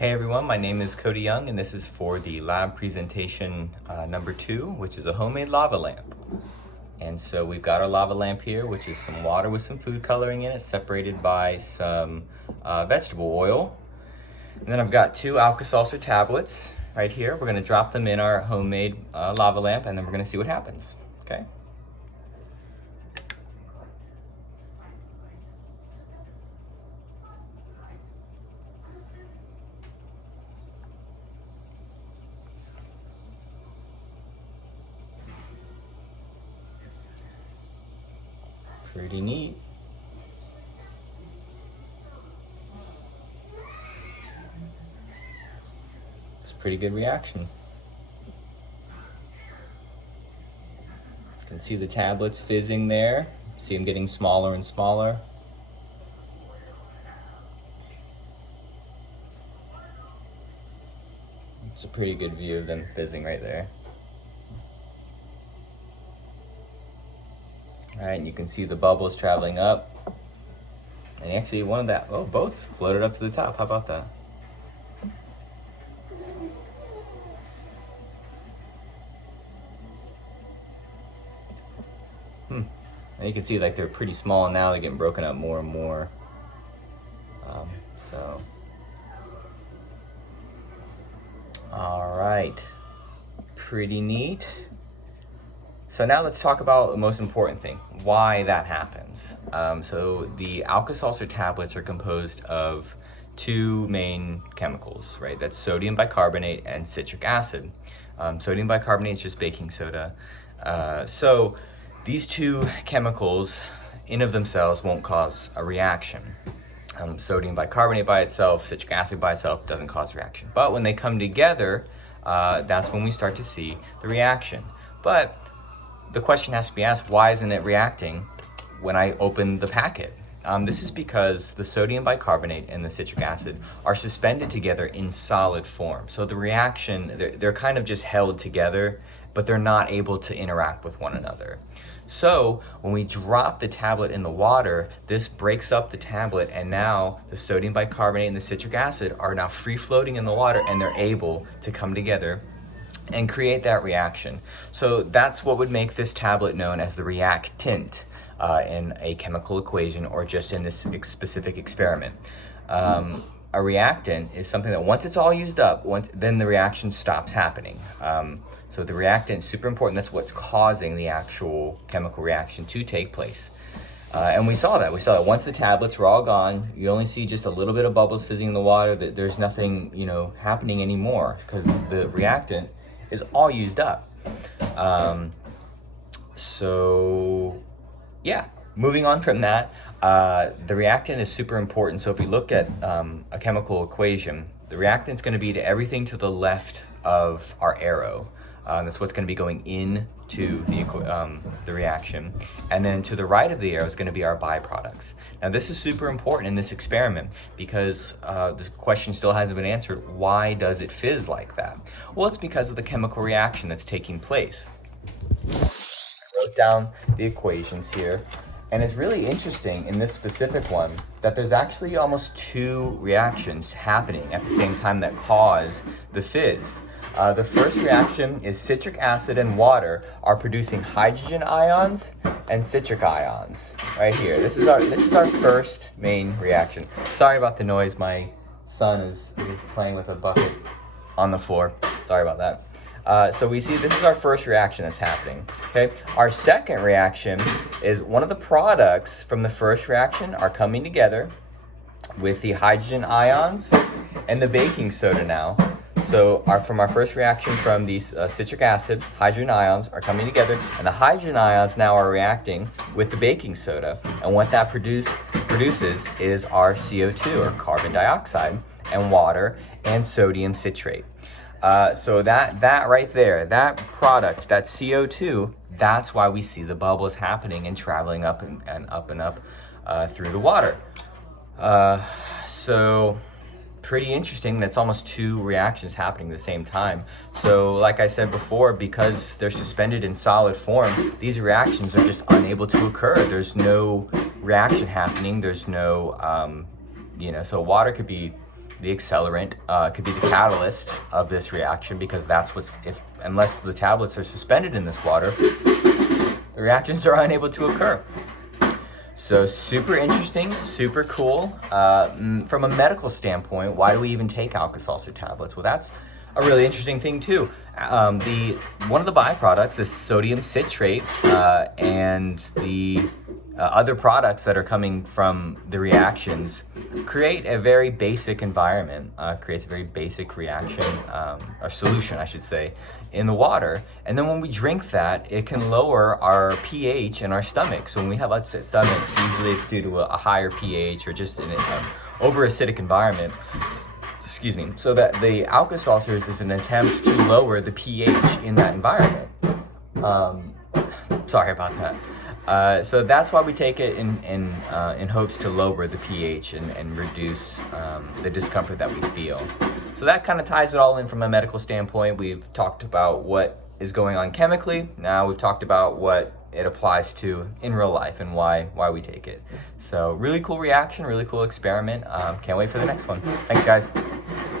Hey everyone, my name is Cody Young and this is for the lab presentation number 2, which is a homemade lava lamp. And so we've got our lava lamp here, which is some water with some food coloring in it, separated by some vegetable oil. And then I've got 2 Alka-Seltzer tablets right here. We're gonna drop them in our homemade lava lamp and then we're gonna see what happens, okay? Pretty neat. It's a pretty good reaction. You can see the tablets fizzing there. See them getting smaller and smaller. It's a pretty good view of them fizzing right there. All right, and you can see the bubbles traveling up. And actually both floated up to the top. How about that? And you can see like they're pretty small now. They're getting broken up more and more. All right, pretty neat. So now let's talk about the most important thing, why that happens. So the Alka-Seltzer tablets are composed of 2 main chemicals, right? That's sodium bicarbonate and citric acid. Sodium bicarbonate is just baking soda. So these 2 chemicals in of themselves won't cause a reaction. Sodium bicarbonate by itself, citric acid by itself doesn't cause reaction. But when they come together, that's when we start to see the reaction. But the question has to be asked, why isn't it reacting when I open the packet? This is because the sodium bicarbonate and the citric acid are suspended together in solid form. So the reaction, they're kind of just held together, but they're not able to interact with one another. So when we drop the tablet in the water, this breaks up the tablet, and now the sodium bicarbonate and the citric acid are now free floating in the water, and they're able to come together and create that reaction. So that's what would make this tablet known as the reactant in a chemical equation or just in this specific experiment. A reactant is something that once it's all used up, then the reaction stops happening. So the reactant is super important. That's what's causing the actual chemical reaction to take place. And we saw that. Once the tablets were all gone, you only see just a little bit of bubbles fizzing in the water. There's nothing, happening anymore because the reactant is all used up. So yeah, moving on from that, the reactant is super important. So if we look at a chemical equation, the reactant is going to be to everything to the left of our arrow. That's what's going to be going into the reaction. And then to the right of the arrow is going to be our byproducts. Now this is super important in this experiment because the question still hasn't been answered. Why does it fizz like that? Well, it's because of the chemical reaction that's taking place. I wrote down the equations here. And it's really interesting in this specific one that there's actually almost 2 reactions happening at the same time that cause the fizz. The first reaction is citric acid and water are producing hydrogen ions and citric ions right here. This is our first main reaction. Sorry about the noise. My son is playing with a bucket on the floor. Sorry about that. So we see this is our first reaction that's happening. Okay. Our second reaction is one of the products from the first reaction are coming together with the hydrogen ions and the baking soda now. So from our first reaction from these citric acid, hydrogen ions are coming together, and the hydrogen ions now are reacting with the baking soda. And what that produces is our CO2, or carbon dioxide, and water, and sodium citrate. So that right there, that product, that CO2, that's why we see the bubbles happening and traveling up and up through the water. So pretty interesting. That's almost 2 reactions happening at the same time. So like I said before, because they're suspended in solid form, these reactions are just unable to occur. There's no reaction happening. There's no, so water could be the accelerant, could be the catalyst of this reaction, because that's unless the tablets are suspended in this water, the reactions are unable to occur. So super interesting, super cool. From a medical standpoint, why do we even take Alka-Seltzer tablets? Well, that's a really interesting thing too. One of the byproducts, the sodium citrate, and the other products that are coming from the reactions create a very basic environment, creates a very basic reaction, or solution, I should say, in the water. And then when we drink that, it can lower our pH in our stomach. So when we have upset stomachs, usually it's due to a higher pH or just an over-acidic environment. Excuse me. So that the Alka-Seltzers is an attempt to lower the pH in that environment. Sorry about that. So that's why we take it in hopes to lower the pH and reduce the discomfort that we feel. So that kind of ties it all in from a medical standpoint. We've talked about what is going on chemically. Now we've talked about what it applies to in real life and why we take it. So really cool reaction, really cool experiment. Can't wait for the next one. Thanks, guys.